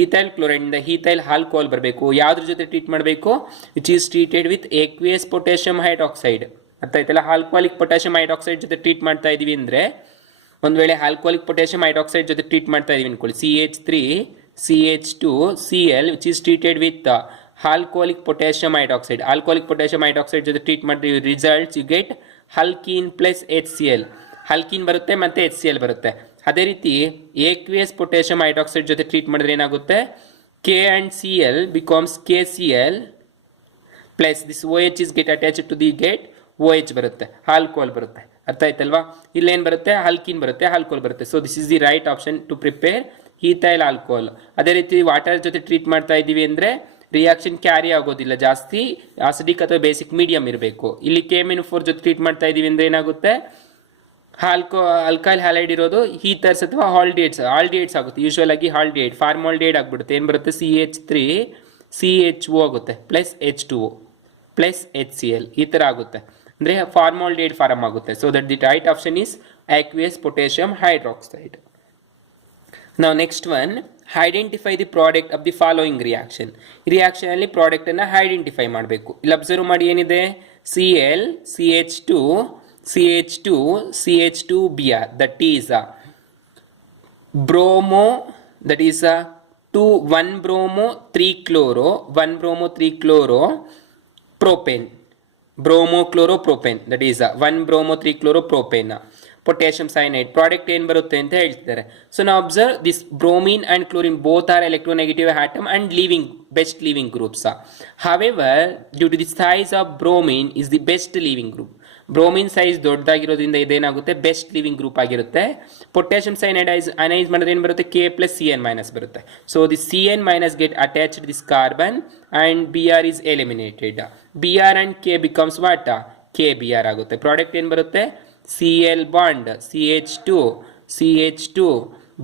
ethyl chloride ಇಂದ ethyl alcohol ಬರಬೇಕು, ಯಾವುದ್ರ ಜೊತೆ ಟ್ರೀಟ್ ಮಾಡಬೇಕು, which is treated with aqueous potassium hydroxide. ಅರ್ಥ ಆಯ್ತಲ್ಲ. ಆಲ್ಕೋಹಾಲಿಕ್ ಪೊಟ್ಯಾಷಿಯಂ ಹೈಡ್ರಾಕ್ಸೈಡ್ ಜೊತೆ ಟ್ರೀಟ್ ಮಾಡ್ತಾ ಇದೀವಿ ಅಂದರೆ, ಒಂದು ವೇಳೆ ಆಲ್ಕೋಹಾಲಿಕ್ ಪೊಟ್ಯಾಷಿಯಂ ಹೈಡ್ರಾಕ್ಸೈಡ್ ಜೊತೆ ಟ್ರೀಟ್ ಮಾಡ್ತಾ ಇದೀವಿ ಅನ್ಕೊಳ್ಳಿ, CH3 CH2 Cl which is treated with alcoholic potassium hydroxide. alcoholic potassium hydroxide ಜೊತೆ ಟ್ರೀಟ್ ಮಾಡಿದ್ರೆ results you get alkene plus HCl. Alkene ಬರುತ್ತೆ ಮತ್ತೆ HCl ಬರುತ್ತೆ. ಅದೇ ರೀತಿ aqueous potassium hydroxide ಜೊತೆ ಟ್ರೀಟ್ ಮಾಡಿದ್ರೆ ಏನಾಗುತ್ತೆ, K and Cl becomes KCl plus this OH is get attached to the get OH ಬರುತ್ತೆ, ಆಲ್ಕೋಹಾಲ್ ಬರುತ್ತೆ. ಅರ್ಥ ಆಯ್ತಲ್ವಾ. ಇಲ್ಲೇನು ಬರುತ್ತೆ, ಹಲ್ಕೀನ್ ಬರುತ್ತೆ, ಆಲ್ಕೋಹಾಲ್ ಬರುತ್ತೆ. So this is the right option two prepare ethyl alcohol. ಅದೇ ರೀತಿ ವಾಟರ್ ಜೊತೆ ಟ್ರೀಟ್ ಮಾಡ್ತಾ ಇದ್ದೀವಿ ಅಂದರೆ ರಿಯಾಕ್ಷನ್ ಕ್ಯಾರಿ ಆಗೋದಿಲ್ಲ, ಜಾಸ್ತಿ ಆಸಿಡಿಕ್ ಅಥವಾ ಬೇಸಿಕ್ ಮೀಡಿಯಂ ಇರಬೇಕು. ಇಲ್ಲಿ KMnO4 ಜೊತೆ ಟ್ರೀಟ್ ಮಾಡ್ತಾ ಇದ್ದೀವಿ ಅಂದರೆ ಏನಾಗುತ್ತೆ, ಅಲ್ಕೈಲ್ ಹ್ಯಾಲೈಡ್ ಇರೋದು ಈಥರ್ಸ್ ಅಥವಾ ಆಲ್ಡಿಹೈಡ್ಸ್ ಆಗುತ್ತೆ. ಯೂಶುವಲ್ ಆಗಿ ಆಲ್ಡಿಹೈಡ್ ಫಾರ್ಮಾಲ್ಡಿಹೈಡ್ ಆಗಿಬಿಡುತ್ತೆ. ಏನು ಬರುತ್ತೆ, CH3 CHO ಆಗುತ್ತೆ ಪ್ಲಸ್ H2O ಪ್ಲಸ್ HCl ಈ ಥರ ಆಗುತ್ತೆ. ಅಂದರೆ ಫಾರ್ಮಾಲ್ಡಿಹೈಡ್ ಫಾರ್ಮ್ ಆಗುತ್ತೆ. So that the right option is aqueous potassium hydroxide. Now next one, identify the product of the following reaction. ಈ ರಿಯಾಕ್ಷನ್ ಅಲ್ಲಿ ಪ್ರಾಡಕ್ಟ್ ಅನ್ನ ಐಡೆಂಟಿಫೈ ಮಾಡಬೇಕು. ಇಲ್ಲಿ ಅಬ್ಸರ್ವ್ ಮಾಡಿ ಏನಿದೆ, Cl CH2 CH2 CH2Br, that is bromo, that is 1 bromo 3 chloro 1 bromo 3 chloro propane, bromochloropropane, that is 1 bromo 3 chloropropane. potassium cyanide product ಏನು ಬರುತ್ತೆ ಅಂತ ಹೇಳ್ತಿದ್ದಾರೆ. ಸೊ ನಾವು observe this bromine and chlorine both are electronegative atom and best leaving groups. However, due to the size of bromine is the best leaving group, bromine size ದೊಡ್ಡದಾಗಿರೋದ್ರಿಂದ ಇದೇನಾಗುತ್ತೆ best leaving group ಆಗಿರುತ್ತೆ. Potassium cyanide is ionise ಮಾಡಿದ್ರೆ ಏನು ಬರುತ್ತೆ K plus Cn minus ಬರುತ್ತೆ. So the Cn minus get attached this carbon and Br is eliminated. Br and K becomes what? KBr ಆಗುತ್ತೆ. Product ಏನು ಬರುತ್ತೆ Cl bond CH2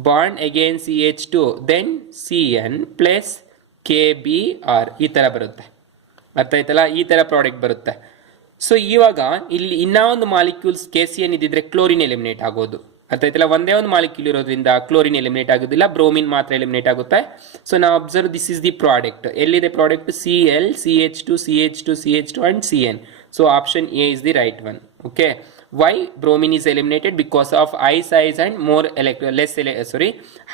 bond again CH2 then Cn plus KBr ಈ ಥರ ಬರುತ್ತೆ. ಅರ್ಥ ಆಯ್ತಲ್ಲ, ಈ ಥರ ಪ್ರಾಡಕ್ಟ್ ಬರುತ್ತೆ. ಸೊ ಇವಾಗ ಇಲ್ಲಿ ಇನ್ನೂ ಒಂದು ಮಾಲಿಕ್ಯೂಲ್ಸ್ KCN ಇದ್ದಿದ್ರೆ ಕ್ಲೋರಿನ್ ಎಲಿಮಿನೇಟ್ ಆಗೋದು. ಅರ್ಥ ಆಯ್ತಲ್ಲ, ಒಂದೇ ಒಂದು ಮಾಲಿಕ್ಯೂಲ್ ಇರೋದ್ರಿಂದ ಕ್ಲೋರಿನ್ ಎಲಿಮಿನೇಟ್ ಆಗೋದಿಲ್ಲ, ಬ್ರೋಮಿನ್ ಮಾತ್ರ ಎಲಿಮಿನೇಟ್ ಆಗುತ್ತೆ. ಸೊ ನಾವು observe this is the product. ಎಲ್ಲಿದೆ product Cl CH2 and Cn. So option A is the right one. Okay, why bromine is eliminated? Because of high size and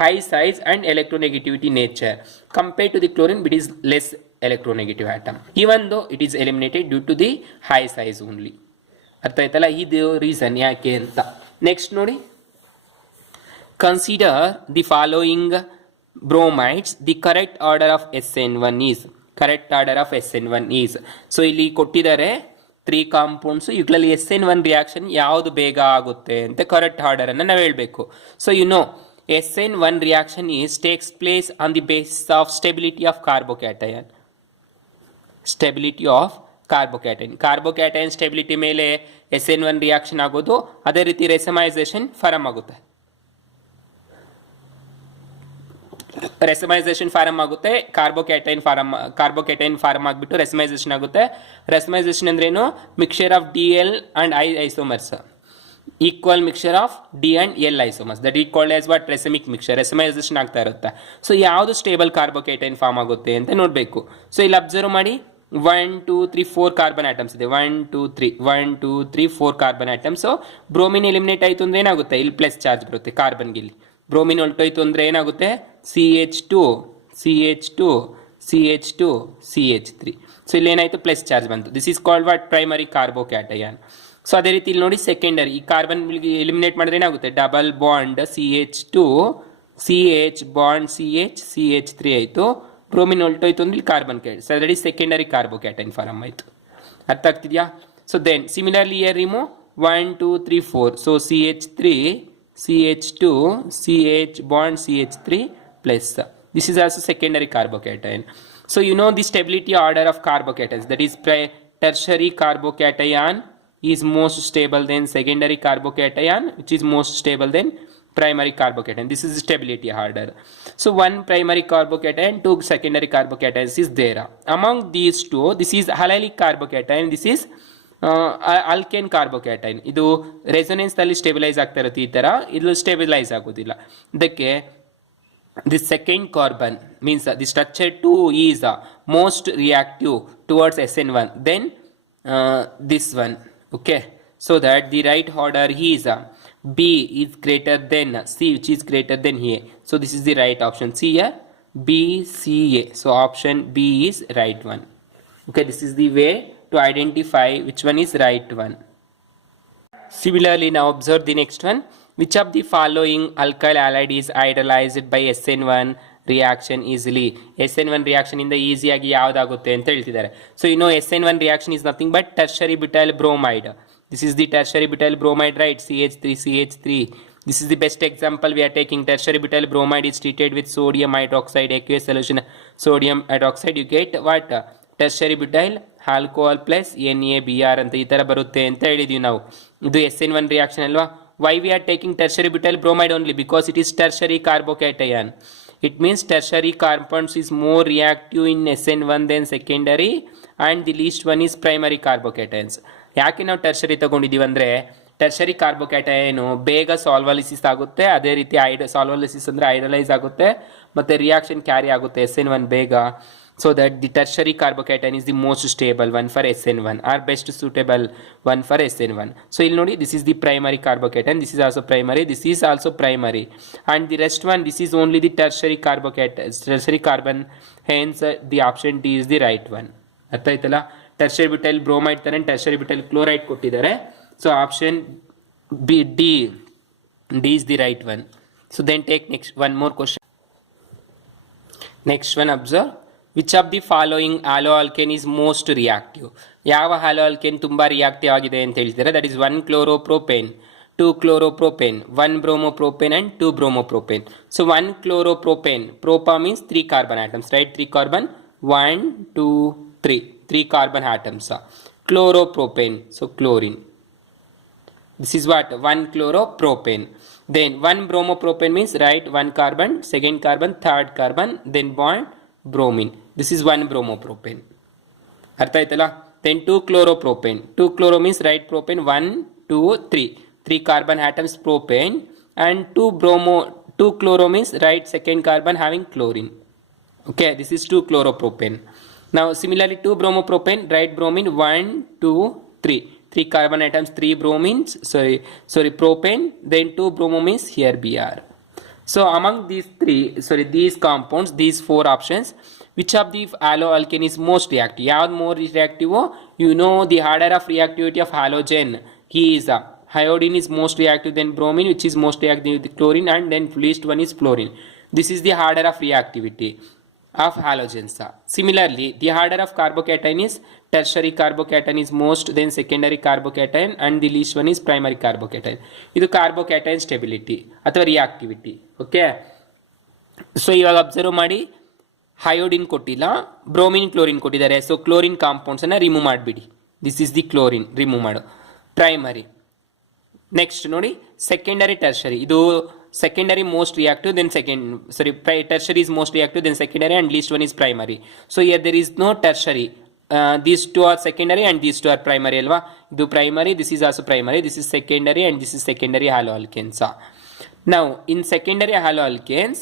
high size and electronegativity nature compared to the chlorine, it is less electronegative atom, even though it is eliminated due to the high size only. ಅರ್ಥ ಆಯ್ತಲ್ಲ, ಇದು reason ಯಾಕೆ ಅಂತ. Next ನೋಡಿ, consider the following bromides, the correct order of SN1 is. So ಇಲ್ಲಿ ಕೊಟ್ಟಿದ್ದಾರೆ 3 compounds, ಇವುಗಳಲ್ಲಿ SN1 reaction ಯಾವುದು ಬೇಗ ಆಗುತ್ತೆ ಅಂತ ಕರೆಕ್ಟ್ ಆರ್ಡರ್ ಅನ್ನು ನಾವು ಹೇಳಬೇಕು. So SN1 reaction takes place on the basis of stability of carbocation. Carbocation stability ಮೇಲೆ SN1 ರಿಯಾಕ್ಷನ್ ಆಗೋದು. ಅದೇ ರೀತಿ ರೆಸಮೈಸೇಷನ್ ಫಾರಮ್ ಆಗುತ್ತೆ. ಕಾರ್ಬೋಕ್ಯಾಟೈನ್ ಫಾರಮ್ ಆಗಿಬಿಟ್ಟು ರೆಸಮೈಸೇಷನ್ ಆಗುತ್ತೆ. ರೆಸಮೈಸೇಷನ್ ಅಂದ್ರೇನು? Mixture of DL and I isomers, equal mixture of D and L isomers, that equal as what? Racemic mixture. Racemisation ಆಗ್ತಾ ಇರುತ್ತೆ. ಸೊ ಯಾವುದು ಸ್ಟೇಬಲ್ ಕಾರ್ಬೋಕ್ಯಾಟೈನ್ ಫಾರ್ಮ್ ಆಗುತ್ತೆ ಅಂತ ನೋಡಬೇಕು. ಸೊ ಇಲ್ಲಿ ಅಬ್ಸರ್ವ್ ಮಾಡಿ, 1 2 3 4 ಕಾರ್ಬನ್ ಆಟಮ್ಸ್ ಇದೆ. 1 2 3 4 ಕಾರ್ಬನ್ ಆಟಮ್ಸ್. ಬ್ರೋಮಿನ್ ಎಲಿಮಿನೇಟ್ ಆಯಿತು ಅಂದ್ರೆ ಏನಾಗುತ್ತೆ? ಇಲ್ಲಿ ಪ್ಲಸ್ ಚಾರ್ಜ್ ಬರುತ್ತೆ ಕಾರ್ಬನ್ಗೆ. ಇಲ್ಲಿ ಬ್ರೋಮಿನ್ ಹೊರಟೋಯ್ತು ಅಂದ್ರೆ ಏನಾಗುತ್ತೆ? CH2 CH3. ಸೊ ಇಲ್ಲಿ ಏನಾಯಿತು? ಪ್ಲಸ್ ಚಾರ್ಜ್ ಬಂತು. This is called what? Primary carbocation. So ಅದೇ ರೀತಿ ಇಲ್ಲಿ ನೋಡಿ, ಸೆಕೆಂಡರಿ. ಈ ಕಾರ್ಬನ್ ಎಲಿಮಿನೇಟ್ ಮಾಡಿದ್ರೆ ಏನಾಗುತ್ತೆ? Double bond CH2 CH bond CH3 ಆಯಿತು. ಬ್ರೋಮಿನ್ ಹೊಲ್ಟೋಯ್ತು ಅಂದ್ರೆ ಇಲ್ಲಿ ಕಾರ್ಬನ್ ಕೇಳಿ. So already secondary carbocation form ಆಯಿತು. ಅರ್ಥ ಆಗ್ತಿದೆಯಾ? So then similarly here remove 1 2 3 4. ಸೊ CH3 CH2 CH bond CH3 plus. This is also secondary carbocation. So you know the stability order of carbocations, that is tertiary carbocation is most stable than secondary carbocation, which is most stable than primary carbocation. This is the stability order. So one primary carbocation, 2 secondary carbocations is there. Among these two, this is allylic carbocation, this is alkane carbocation. ಇದು resonance ನಲ್ಲಿ stabilise ಆಗ್ತಾ ಇರುತ್ತೆ. ಈ ತರ ಇದು stabilise ಆಗೋದಿಲ್ಲ. ಇದಕ್ಕೆ the second carbon means the structure 2 is most reactive towards SN1 then this one. Okay, so that the right order is B is greater than C, which is greater than A. So this is the right option. See here, B, C, A. So option B is right one. Okay, this is the way to identify which one is right one. Similarly, now observe the next one. Which of the following alkyl halide is hydrolyzed by SN1 reaction easily? SN1 reaction ಇಂದ ಈಸಿಯಾಗಿ ಯಾವುದಾಗುತ್ತೆ ಅಂತ ಹೇಳ್ತಿದ್ದಾರೆ. So SN1 reaction is nothing but tertiary butyl bromide. This is the tertiary butyl bromide, right? CH3. This is the best example we are taking. Tertiary butyl bromide is treated with sodium hydroxide, aqueous solution sodium hydroxide. You get what? Tertiary butyl alcohol plus NaBr ಅಂತ ಈ ಥರ ಬರುತ್ತೆ ಅಂತ ಹೇಳಿದ್ವಿ ನಾವು. ಇದು SN1 reaction ಅಲ್ವಾ? Why we are taking tertiary butyl bromide only? Because it is tertiary carbocation. It means tertiary compounds is more reactive in SN1 than secondary, and the least one is primary carbocations. ಯಾಕೆ ನಾವು tertiary ತಗೊಂಡಿದ್ದೀವಿ ಅಂದರೆ, tertiary ಕಾರ್ಬೋಕ್ಯಾಟೈನು ಬೇಗ ಸಾಲ್ವಲಿಸಿಸ್ ಆಗುತ್ತೆ, ಅದೇ ರೀತಿ ಸಾಲ್ವಲಿಸಿಸ್ ಅಂದರೆ ಹೈಡ್ರಲೈಸ್ ಆಗುತ್ತೆ, ಮತ್ತು ರಿಯಾಕ್ಷನ್ ಕ್ಯಾರಿ ಆಗುತ್ತೆ SN1 ಬೇಗ. So that the tertiary carbocation is the most stable one for SN1, or best suitable one for SN1. So you'll notice this is the primary carbocation, this is also primary, this is also primary, and the rest one, this is only the tertiary carbocation, tertiary carbon. Hence the option D is the right one. ಅರ್ಥ ಆಯ್ತಲ್ಲ? Tertiary ಬ್ಯುಟೈಲ್ bromide ತರ tertiary butyl chloride ಕೊಟ್ಟಿದ್ದಾರೆ. So option B, D is the right one. So then take next one more question. Next one, observe. Which of the following hello alkane is most reactive? ಯಾವ hello alkane ತುಂಬ reactive ಆಗಿದೆ ಅಂತ ಹೇಳ್ತಾರೆ? That is 1 ಕ್ಲೋರೋಪ್ರೋಪೇನ್, 2 chloropropan, 1 bromopropan and 2 bromopropan. So 1 chloropropane, propa means 3 carbon atoms, right? 3 carbon, 1, 2, 3, 3 carbon atoms. Chloropropane, so chlorine. This is what? 1 chloropropane. Then 1 bromopropane means, right, 1 carbon, second carbon, third carbon, then bond, bromine. This is 1 bromopropane. ಅರ್ಥ ಆಯ್ತಲ್ಲ? Then 2 chloropropane. 2 chloro means, right, propane, 1, 2, 3. 3 carbon atoms propane, and 2 chloro means, right, second carbon having chlorine. Okay, this is 2 chloropropane. Now similarly 2 bromopropane, right, bromine, 1, 2, 3. 3 carbon atoms, 3 bromines, propane, then 2 bromo means here Br. So among these compounds, these 4 options, which of the halo alkane is most reactive? Yav more reactive? You know the order of reactivity of halogen. He is iodine is most reactive than bromine, which is most reactive with chlorine, and then least one is fluorine. This is the order of reactivity of halogens. Similarly, the order of carbocation is tertiary carbocation is most, then secondary carbocation, and the least one is primary carbocation. ಇದು carbocation stability ಅಥವಾ reactivity. Okay, so ಇವಾಗ observe ಮಾಡಿ, ಹಯೋಡಿನ್ ಕೊಟ್ಟಿಲ್ಲ, bromine chlorine ಕೊಟ್ಟಿದ್ದಾರೆ. So chlorine ಕಾಂಪೌಂಡ್ಸನ್ನು remove ಮಾಡಿಬಿಡಿ. This is the chlorine, remove ಮಾಡು. Primary. Next ನೋಡಿ, secondary tertiary. ಇದು secondary most reactive, then tertiary is most reactive, then secondary, and least one is primary. So here there is no tertiary. These two are secondary and these two are primary alva. This primary, this is also primary, this is secondary, and this is secondary haloalkanes. Now in secondary haloalkanes,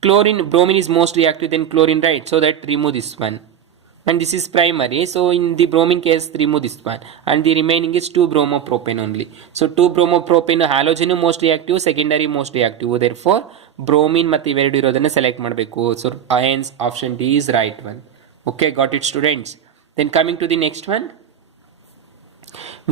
bromine is most reactive than chlorine, right? So that remove this one, and this is primary. So in the bromine case, remove this one, and the remaining is 2 bromopropane only. So 2 bromopropane halogen most reactive, secondary most reactive. Therefore bromine ಮತ್ತೆ ಇವೆರಡು ಇರೋದನ್ನ select ಮಾಡಬೇಕು. So hence option D is right one. Okay, got it students? Then coming to the next one,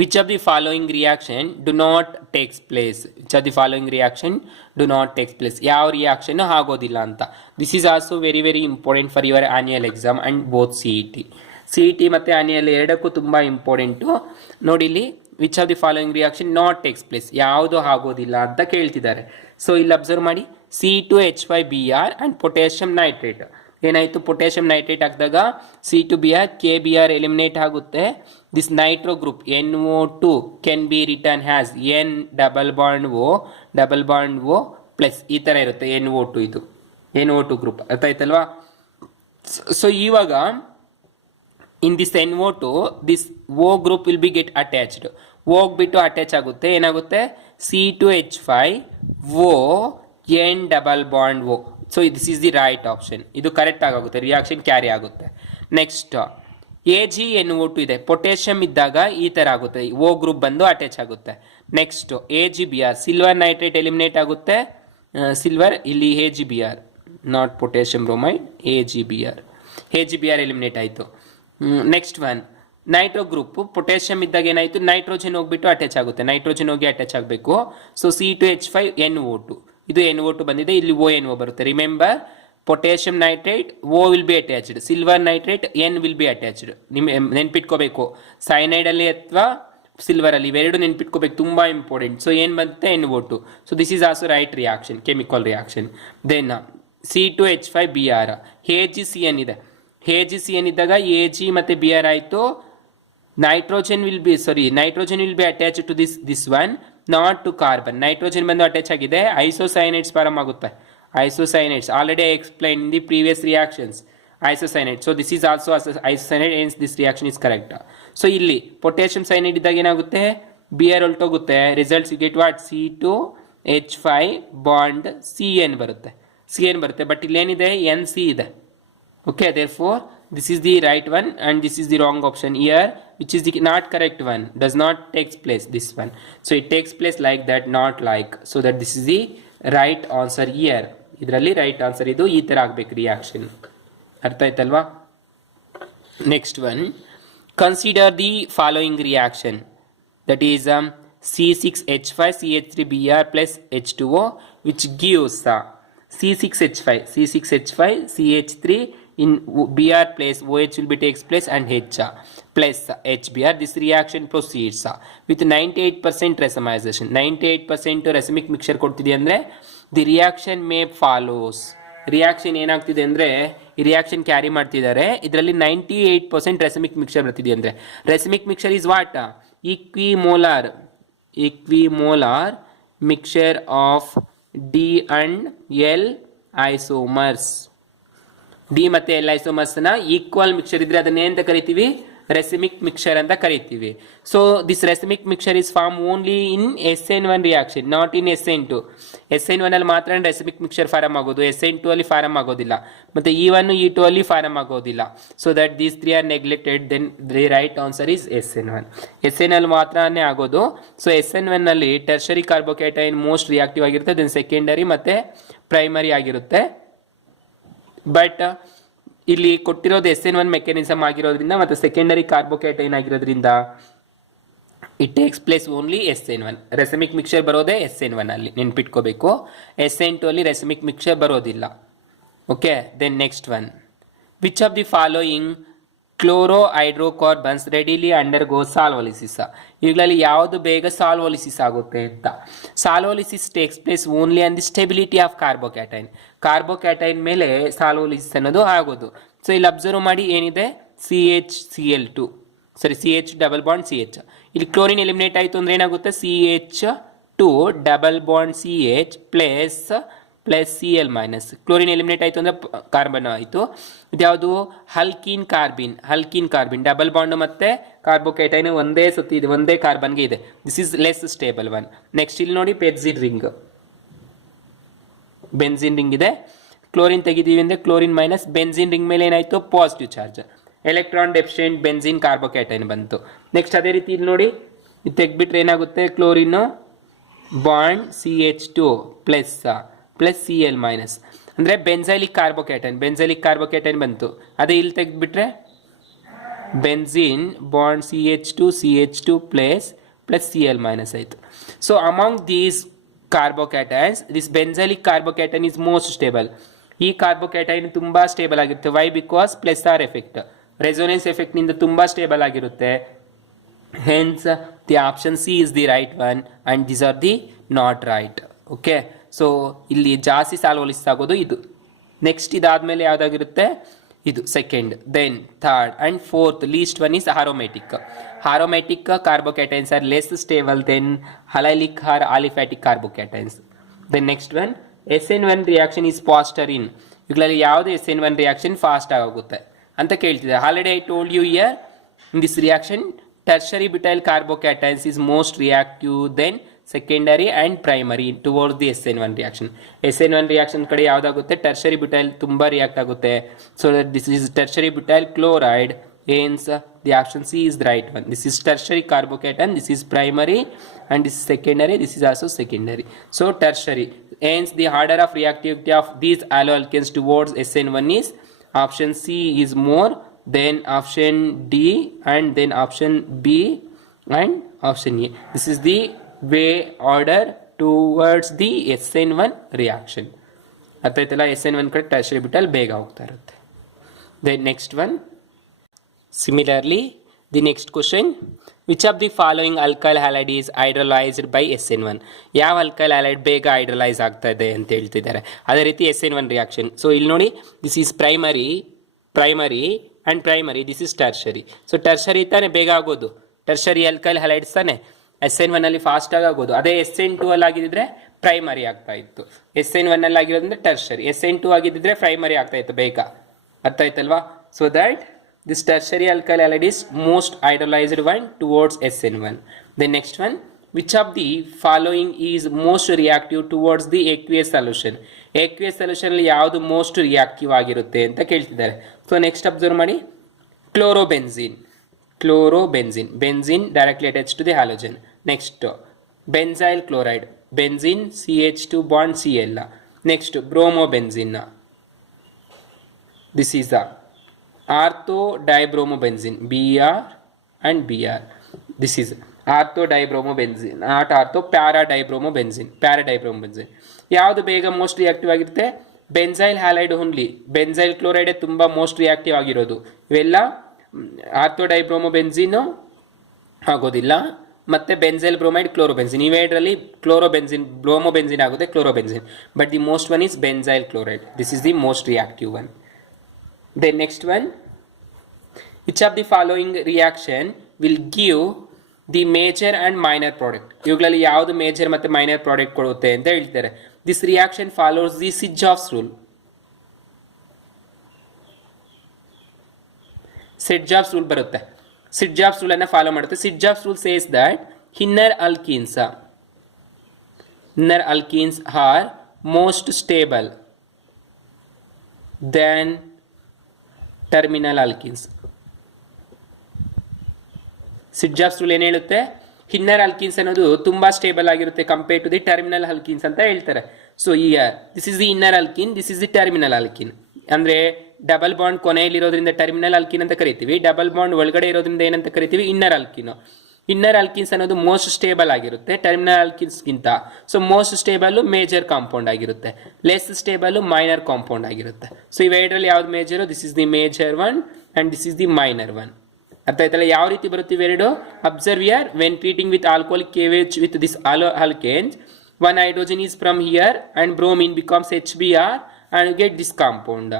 which of the following reaction do not takes place? Which of the following reaction do not takes place? ಯಾವ reaction ಆಗೋದಿಲ್ಲ ಅಂತ. This is also very very important for your annual exam and both C E T ಮತ್ತು annual ಎರಡಕ್ಕೂ ತುಂಬ important. ನೋಡಿ ಇಲ್ಲಿ, which of the following reaction not takes place, ಯಾವುದು ಆಗೋದಿಲ್ಲ ಅಂತ ಕೇಳ್ತಿದ್ದಾರೆ. ಸೊ ಇಲ್ಲಿ ಅಬ್ಸರ್ವ್ ಮಾಡಿ, C2H5Br ಆ್ಯಂಡ್ ಪೊಟ್ಯಾಷಿಯಂ ನೈಟ್ರೇಟ್. ಏನಾಯಿತು? ಪೊಟ್ಯಾಷಿಯಂ ನೈಟ್ರೇಟ್ ಹಾಕಿದಾಗ C2Br, KBr ಎಲಿಮಿನೇಟ್ ಆಗುತ್ತೆ. This Nitro group NO2 can be return has N double bond O plus ಈ ಥರ ಇರುತ್ತೆ NO2. ಇದು NO2 ಗ್ರೂಪ್, ಅರ್ಥ ಆಯ್ತಲ್ವಾ? ಸೊ ಇವಾಗ in this NO2, this O group will be get attached. ಹೋಗ್ಬಿಟ್ಟು ಅಟ್ಯಾಚ್ ಆಗುತ್ತೆ, ಏನಾಗುತ್ತೆ? C2H5O N double bond O. So this is the right option. ಇದು ಕರೆಕ್ಟ್ ಆಗುತ್ತೆ, ರಿಯಾಕ್ಷನ್ ಕ್ಯಾರಿ ಆಗುತ್ತೆ. ನೆಕ್ಸ್ಟ್ AgNO2 ಇದೆ, ಪೊಟ್ಯಾಷಿಯಂ ಇದ್ದಾಗ ಈ ಥರ ಆಗುತ್ತೆ, O ಗ್ರೂಪ್ ಬಂದು ಅಟ್ಯಾಚ್ ಆಗುತ್ತೆ. Next AgBr, silver nitrate eliminate ಆಗುತ್ತೆ. ಸಿಲ್ವರ್ ಇಲ್ಲಿ AgBr, not potassium bromide, AgBr eliminate ಆಯಿತು. Next one nitro group, potassium ಇದ್ದಾಗ ಏನಾಯಿತು? ನೈಟ್ರೋಜನ್ ಹೋಗ್ಬಿಟ್ಟು ಅಟ್ಯಾಚ್ ಆಗುತ್ತೆ, ನೈಟ್ರೋಜನ್ ಹೋಗಿ ಅಟ್ಯಾಚ್ ಆಗಬೇಕು. ಸೊ C2H5NO2, ಇದು NO2 ಬಂದಿದೆ, ಇಲ್ಲಿ ONO ಬರುತ್ತೆ. Remember, potassium nitrate O will be attached, silver nitrate N will be attached. ನೆನ್ಪಿಟ್ಕೋಬೇಕು, ಸೈನೈಡಲ್ಲಿ ಅಥವಾ ಸಿಲ್ವರಲ್ಲಿ ಇವೆರಡು ನೆನ್ಪಿಟ್ಕೋಬೇಕು, ತುಂಬ ಇಂಪಾರ್ಟೆಂಟ್. ಸೊ ಏನು ಬರುತ್ತೆ? NO2. So this is also right reaction, chemical reaction. Then C2H5Br, AgCN ಇದೆ. AgCN ಇದ್ದಾಗ Ag ಮತ್ತು Br ಆಯಿತು. Nitrogen will be attach to this one, not to carbon. Nitrogen ಬಂದು ಅಟ್ಯಾಚ್ ಆಗಿದೆ, ಐಸೋಸೈನೈಡ್ಸ್ ಫಾರಮ್ ಆಗುತ್ತೆ. Isocyanate, already I explained in the previous reactions. Isocyanate. So this is also isocyanate, hence this reaction is correct. So ಇಲ್ಲಿ potassium cyanide ಇದ್ದಾಗ ಏನಾಗುತ್ತೆ? Br ಹೊರಟೋಗುತ್ತೆ. Results you get what? C2H5 bond CN ಬರುತ್ತೆ. But ಇಲ್ಲಿ ಏನಿದೆ? NC ಇದೆ. Okay, therefore this is the right one and this is the wrong option here, which is the not correct one. Does not takes place, this one. So it takes place like that, not like. So that this is the right answer here. ಇದರಲ್ಲಿ right answer ಇದು, ಈ ಥರ ಆಗಬೇಕು reaction. ಅರ್ಥ ಆಯ್ತಲ್ವಾ? Next one, consider the following reaction, that is C6H5CH3Br plus H2O which gives C6H5CH3 in Br place OH will be takes place and H plus HBr. This reaction proceeds with 98% racemization. 98% racemic mixture ಕೊಡ್ತಿದೆ ಅಂದರೆ the reaction may follows. Reaction ಏನಾಗ್ತಿದೆ ಅಂದರೆ ಈ reaction carry ಮಾಡ್ತಿದ್ದಾರೆ, ಇದರಲ್ಲಿ 98% ರೆಸಮಿಕ್ mixer ಬರ್ತಿದೆ ಅಂದರೆ racemic mixer is what? Equimolar mixer of D and L isomers. D ಮತ್ತು ಎಲ್ ಐಸೋಮರ್ಸ್ನ ಈಕ್ವಲ್ ಮಿಕ್ಸರ್ ಇದ್ರೆ ಅದನ್ನ ಏನಂತ ಕರಿತೀವಿ? ರೆಸಿಮಿಕ್ ಮಿಕ್ಸರ್ ಅಂತ ಕರಿತೀವಿ. So this racemic mixer is form only in SN1 reaction, not in SN2. SN1 ಅಲ್ಲಿ ಮಾತ್ರ ರೆಸಿಮಿಕ್ ಮಿಕ್ಸರ್ ಫಾರಮ್ ಆಗೋದು, SN2 ಅಲ್ಲಿ ಫಾರಮ್ ಆಗೋದಿಲ್ಲ, ಮತ್ತು E1 E2 ಅಲ್ಲಿ ಫಾರಮ್ ಆಗೋದಿಲ್ಲ. So that these three are neglected, then the right answer is SN1. SN ಅಲ್ಲಿ ಮಾತ್ರನೇ ಆಗೋದು. ಸೊ SN1 ನಲ್ಲಿ ಟರ್ಷರಿ ಕಾರ್ಬೋಕ್ಯಾಟೈನ್ ಮೋಸ್ಟ್ ರಿಯಾಕ್ಟಿವ್ ಆಗಿರುತ್ತೆ, ದೆನ್ ಸೆಕೆಂಡರಿ ಮತ್ತು ಪ್ರೈಮರಿ ಆಗಿರುತ್ತೆ. ಬಟ್ ಇಲ್ಲಿ ಕೊಟ್ಟಿರೋದು SN1 ಮೆಕ್ಯಾನಿಸಮ್ ಆಗಿರೋದ್ರಿಂದ ಮತ್ತು ಸೆಕೆಂಡರಿ ಕಾರ್ಬೋಕ್ಯಾಟೈನ್ ಆಗಿರೋದ್ರಿಂದ it takes place only SN1. Racemic mixer ಬರೋದೇ SN1 ಅಲ್ಲಿ, ನೆನ್ಪಿಟ್ಕೋಬೇಕು. SN2 ಅಲ್ಲಿ ರೆಸಮಿಕ್ ಮಿಕ್ಸರ್ ಬರೋದಿಲ್ಲ. Okay, then next one, which of the following chloro hydrocarbons readily undergo solvolysis? ಇವುಗಳಲ್ಲಿ ಯಾವುದು ಬೇಗ ಸಾಲ್ವೋಲಿಸಿಸ್ ಆಗುತ್ತೆ ಅಂತ. Solvolysis takes place only on the stability of carbocation. Carbocation ಮೇಲೆ ಸಾಲ್ವೋಲಿಸಿಸ್ ಅನ್ನೋದು ಆಗೋದು. ಸೊ ಇಲ್ಲಿ ಅಬ್ಸರ್ವ್ ಮಾಡಿ, ಏನಿದೆ? CHCl2, ಸರಿ, CH ಡಬಲ್ ಬಾಂಡ್ CH. ಇಲ್ಲಿ ಕ್ಲೋರಿನ್ ಎಲಿಮಿನೇಟ್ ಆಯಿತು ಅಂದರೆ ಏನಾಗುತ್ತೆ? CH2 double bond CH plus Cl minus. Chlorine eliminate ಆಯಿತು ಅಂದರೆ ಕಾರ್ಬನ್ ಆಯಿತು. ಇದ್ಯಾವುದು? ಹಲ್ಕಿನ್ ಕಾರ್ಬಿನ್ ಡಬಲ್ ಬಾಂಡ್ ಮತ್ತು ಕಾರ್ಬೋಕ್ಯಾಟೈನ್ ಒಂದೇ ಸತಿ ಇದೆ, ಒಂದೇ ಕಾರ್ಬನ್ಗೆ ಇದೆ. This is less stable one. Next ಇಲ್ಲಿ ನೋಡಿ, ಬೆನ್ಸಿನ್ ರಿಂಗ್ ಇದೆ. ಕ್ಲೋರಿನ್ ತೆಗಿದೀವಿ ಅಂದರೆ ಕ್ಲೋರಿನ್ ಮೈನಸ್, ಬೆನ್ಸಿನ್ ರಿಂಗ್ ಮೇಲೆ ಏನಾಯಿತು? Positive charge. Electron deficient benzene carbocation ಬಂತು. ನೆಕ್ಸ್ಟ್ ಅದೇ ರೀತಿ ಇಲ್ಲಿ ನೋಡಿ, ಇದು ತೆಗ್ಬಿಟ್ರೆ ಏನಾಗುತ್ತೆ? Chlorine bond CH2 plus Cl minus, ಅಂದರೆ ಬೆನ್ಸೈಲಿಕ್ ಕಾರ್ಬೋಕ್ಯಾಟೈನ್ ಬಂತು. ಅದೇ ಇಲ್ಲಿ ತೆಗೆದುಬಿಟ್ರೆ benzene bond CH2 plus Cl minus ಆಯಿತು. So among these carbocations this benzylic carbocation is most stable. ಈ ಕಾರ್ಬೋಕ್ಯಾಟೈನ್ ತುಂಬ ಸ್ಟೇಬಲ್ ಆಗಿರುತ್ತೆ. Why? Because plus R effect, resonance ಎಫೆಕ್ಟ್ನಿಂದ ತುಂಬ ಸ್ಟೇಬಲ್ ಆಗಿರುತ್ತೆ. Hence the option C is the right one and these are the not right. Okay, so ಇಲ್ಲಿ ಜಾಸ್ತಿ solvolysis ಆಗೋದು ಇದು. ನೆಕ್ಸ್ಟ್ ಇದಾದಮೇಲೆ ಯಾವುದಾಗಿರುತ್ತೆ? ಇದು second, then third and fourth least one is aromatic carbocations are less stable than allylic or aliphatic carbocations. Then next one, SN1 reaction is faster in. ಇವುಗಳಲ್ಲಿ ಯಾವುದು SN1 reaction fast ಆಗುತ್ತೆ ಅಂತ ಕೇಳ್ತಿದೆ. Already I told you here in this reaction tertiary butyl carbocations is most reactive then secondary and primary towards the SN1 reaction. SN1 reaction ಕಡೆ ಯಾವುದಾಗುತ್ತೆ? Tertiary butyl ತುಂಬ react ಆಗುತ್ತೆ. So this is tertiary butyl chloride. Hence the option C is the right one. This is tertiary carbocation, this is primary, and this is secondary, this is also secondary. So tertiary. Hence the order of reactivity of these alloalkanes towards SN1 is option C is more, then option D, and then option B, and option A. This is the way order towards the SN1 reaction. ಅರ್ಥಾಯ್ತಲ್ಲ? SN1 ಕಡೆ tertiary butyl ಬೇಗ ಹೋಗ್ತಾ ಇರುತ್ತೆ. Then next one. Similarly, the next question, which of the following alkyl halide is hydrolyzed by SN1? ಯಾವ alkyl halide ಬೇಗ ಹೈಡ್ರಲೈಸ್ ಆಗ್ತಾ ಇದೆ ಅಂತ ಹೇಳ್ತಿದ್ದಾರೆ. ಅದೇ ರೀತಿ SN1 ರಿಯಾಕ್ಷನ್. ಸೊ ಇಲ್ಲಿ ನೋಡಿ, this is primary and primary, this is tertiary. So tertiary ತಾನೇ ಬೇಗ ಆಗೋದು, ಟರ್ಷರಿ alkyl halides ತಾನೆ SN1 ಅಲ್ಲಿ ಫಾಸ್ಟ್ ಆಗೋದು. ಅದೇ SN2 ಅಲ್ಲಿ ಆಗಿದ್ದರೆ ಪ್ರೈಮರಿ ಆಗ್ತಾ ಇತ್ತು. SN1 ಅಲ್ಲಿ ಆಗಿರೋದ್ರಿಂದ ಟರ್ಷರಿ, SN2 ಆಗಿದ್ದರೆ ಪ್ರೈಮರಿ ಆಗ್ತಾ ಇತ್ತು ಬೇಗ. ಅರ್ಥ ಆಯ್ತಲ್ವಾ? So that this tertiary alkyl halide is most hydrolyzed one towards SN1. The next one, which of the following is most reactive towards the aqueous solution? aqueous solution ಅಲ್ಲಿ ಯಾವುದು most reactive ಆಗಿರುತ್ತೆ ಅಂತ ಕೇಳ್ತಿದ್ದಾರೆ. ಸೊ ನೆಕ್ಸ್ಟ್ ಅಬ್ಸರ್ವ್ ಮಾಡಿ, chlorobenzene, benzene directly attach to the halogen. Next benzyl chloride, benzene CH2 bond Cl. Next bromobenzene, this is the ortho dibromobenzene, BR and BR. This is ortho dibromobenzene, not ortho para dibromobenzene. ಯಾವುದು ಬೇಗ most reactive ಆಗಿರುತ್ತೆ? Benzyl halide only, benzyl ಕ್ಲೋರೈಡೆ ತುಂಬ most reactive ಆಗಿರೋದು. ಇವೆಲ್ಲ ಆರ್ಥೋಡೈಬ್ರೋಮೊಬೆನ್ಸಿನ್ ಆಗೋದಿಲ್ಲ, ಮತ್ತು benzyl bromide ಕ್ಲೋರೋಬೆನ್ಸಿನ್, ಇವೆರಡರಲ್ಲಿ chlorobenzene bromobenzene ಆಗುತ್ತೆ, chlorobenzene. But the most one is benzyl chloride. This is the most reactive one. Then next one, which of the following reaction will give the major and minor product? ಇವುಗಳಲ್ಲಿ ಯಾವುದು major ಮತ್ತು minor product ಕೊಡುತ್ತೆ ಅಂತ ಹೇಳ್ತಾರೆ. This reaction follows the Saytzeff's rule. Saytzeff's rule ಬರುತ್ತೆ. Saytzeff's rule ಅನ್ನು follow ಮಾಡುತ್ತೆ. Saytzeff's rule says that inner alkenes are most stable than terminal alkenes. Saytzeff's rule ಏನು ಹೇಳುತ್ತೆ? ಇನ್ನರ್ ಅಲ್ಕೀನ್ಸ್ ಅನ್ನೋದು ತುಂಬಾ ಸ್ಟೇಬಲ್ ಆಗಿರುತ್ತೆ compare to the terminal alkenes ಅಂತ ಹೇಳ್ತಾರೆ. ಸೊ ಈಗ this is the inner alkene, this is the terminal alkene. ಅಂದ್ರೆ double bond ಕೊನೆಯಲ್ಲಿರೋದ್ರಿಂದ ಟರ್ಮಿನಲ್ ಅಲ್ಕೀನ್ ಅಂತ ಕರಿತೀವಿ, ಡಬಲ್ ಬಾಂಡ್ ಒಳಗಡೆ ಇರೋದ್ರಿಂದ ಏನಂತ ಕರಿತೀವಿ? Inner alkene. ಇನ್ನರ್ ಅಲ್ಕೀನ್ಸ್ ಅನ್ನೋದು ಮೋಸ್ಟ್ ಸ್ಟೇಬಲ್ ಆಗಿರುತ್ತೆ ಟರ್ಮಿನಲ್ ಅಲ್ಕೀನ್ಸ್ಗಿಂತ. So most stable major compound ಆಗಿರುತ್ತೆ, ಲೆಸ್ ಸ್ಟೇಬಲ್ ಮೈನರ್ ಕಾಂಪೌಂಡ್ ಆಗಿರುತ್ತೆ. ಸೊ ಇವೆರಡರಲ್ಲಿ ಯಾವ್ದು major? This is the major one and this is the minor one. ಅರ್ಥ ಆಯ್ತಲ್ಲ ಯಾವ ರೀತಿ ಬರುತ್ತೆ ಇವೆರಡು? Observe here, when treating with alcoholic KOH with this alkanes, one hydrogen is from here and bromine becomes HBr and you get this compound.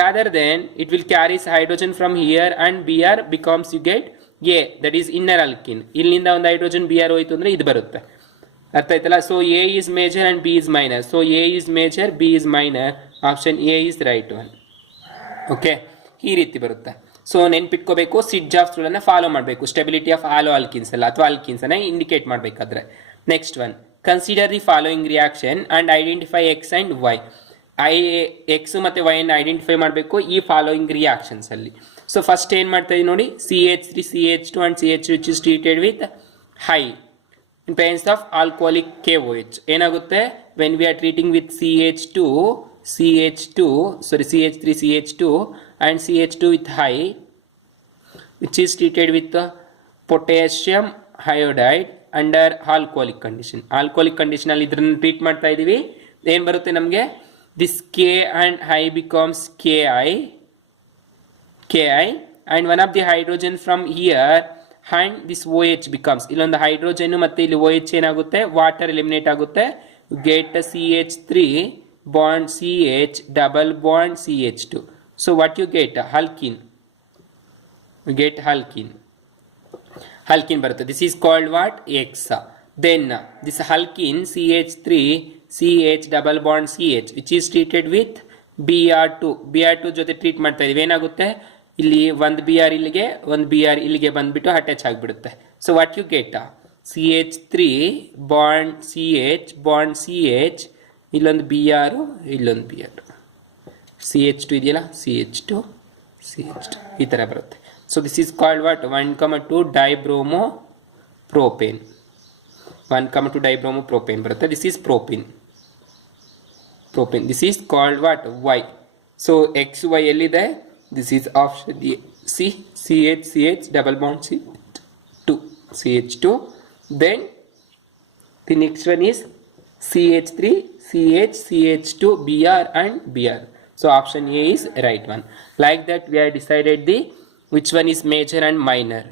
Rather than it will carries hydrogen from here and Br becomes you get A, that is inner alkene. ಇಲ್ಲಿಂದ ಒಂದು hydrogen Br ಹೋಯ್ತು ಅಂದ್ರೆ ಇದು ಬರುತ್ತೆ. ಅರ್ಥ ಆಯ್ತಲ್ಲ? So A is major and B is minor. So A is major, B is minor. Option A is right one. Okay, ಈ ರೀತಿ ಬರುತ್ತೆ. ಸೊ ನೆನ್ಪಿಟ್ಕೋಬೇಕು, ಸಿಡ್ಜಾಫ್ಸ್ ರೂಲ್ ಅನ್ನ ಫಾಲೋ ಮಾಡಬೇಕು. ಸ್ಟೆಬಿಲಿಟಿ ಆಫ್ ಆಲೋ ಅಲ್ಕಿನ್ಸ್ ಅಲ್ಲ ಅಥವಾ ಅಲ್ಕಿನ್ಸ್ ಅನ್ನ ಇಂಡಿಕೇಟ್ ಮಾಡಬೇಕಾದ್ರೆ. Next one, consider the following reaction and identify X and Y. X ಮತ್ತೆ ವೈ ಅನ್ನು ಐಡೆಂಟಿಫೈ ಮಾಡಬೇಕು ಈ ಫಾಲೋಯಿಂಗ್ ರಿಯಾಕ್ಷನ್ಸ್ ಅಲ್ಲಿ. ಸೊ ಫಸ್ಟ್ ಏನ್ ಮಾಡ್ತಾ ಇದೀವಿ ನೋಡಿ, CH3 CH2 and CH which is treated with high in presence of alcoholic KOH. ಏನಾಗುತ್ತೆ? When we are treating with CH3 CH2 and CH2 with high which is treated with potassium iodide under alcoholic condition. Alcoholic condition ಅಲ್ಲಿ ಇದನ್ನ treat ಮಾಡ್ತಾ ಇದೀವಿ. ಏನು ಬರುತ್ತೆ ನಮಗೆ? this K and I becomes Ki and one of the hydrogen from here and this OH becomes, ಇಲ್ಲೊಂದು hydrogen ಮತ್ತೆ ಇಲ್ಲಿ OH ಏನಾಗುತ್ತೆ? ವಾಟರ್ ಎಲಿಮಿನೇಟ್ ಆಗುತ್ತೆ. get CH3 bond CH double bond CH2. So what you get? Alkene. You get alkene. Alkene ಬರುತ್ತೆ. This is called what? X. Then this alkene CH3 CH double bond CH which is treated with Br2 ಜೊತೆ treat ಮಾಡ್ತಾ ಇದೀವಿ. ಏನಾಗುತ್ತೆ? ಇಲ್ಲಿ ಒಂದು Br ಇಲ್ಲಿಗೆ ಒಂದು Br ಇಲ್ಲಿಗೆ ಬಂದ್ಬಿಟ್ಟು ಅಟ್ಯಾಚ್ ಆಗಿಬಿಡುತ್ತೆ. So what you get? CH3 bond CH ಇಲ್ಲೊಂದು Br ಇಲ್ಲೊಂದು Br, CH2 ಇದೆಯಲ್ಲ, CH2 ಈ ಥರ ಬರುತ್ತೆ. So this is called what? 1,2 dibromopropane. 1,2 dibromopropane ಬರುತ್ತೆ. This is propane. This is called what? Y. So X Y ಎಲ್ಲಿದೆ? This is option C, CH double bond CH2. Then the next one is CH3 CH2 Br and Br. So option A is right one. Like that we have decided the which one is major and minor.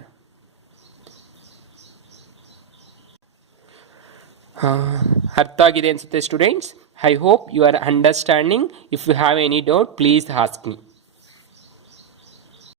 ಅರ್ಥ ಆಗಿದೆ ಅನ್ಸುತ್ತೆ students. I hope you are understanding. If you have any doubt, please ask me.